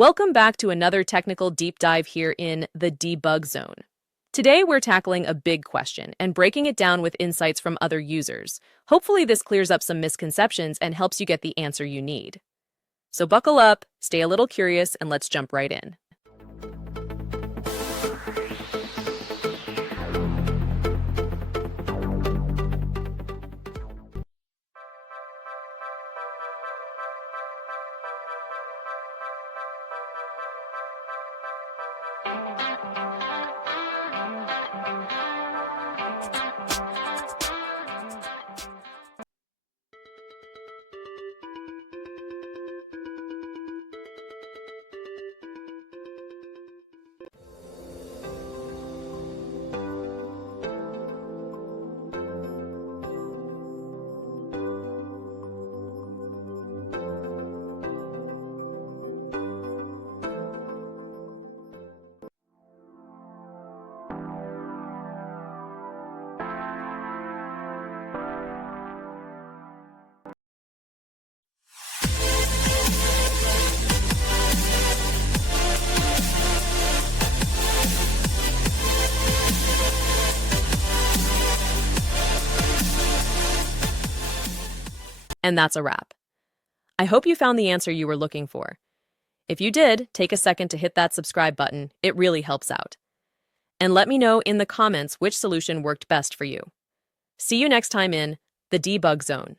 Welcome back to another technical deep dive here in the debug zone. Today, we're tackling a big question and breaking it down with insights from other users. Hopefully, this clears up some misconceptions and helps you get the answer you need. So buckle up, stay a little curious, and let's jump right in. And that's a wrap. I hope you found the answer you were looking for. If you did, take a second to hit that subscribe button. It really helps out. And let me know in the comments which solution worked best for you. See you next time in the debug zone.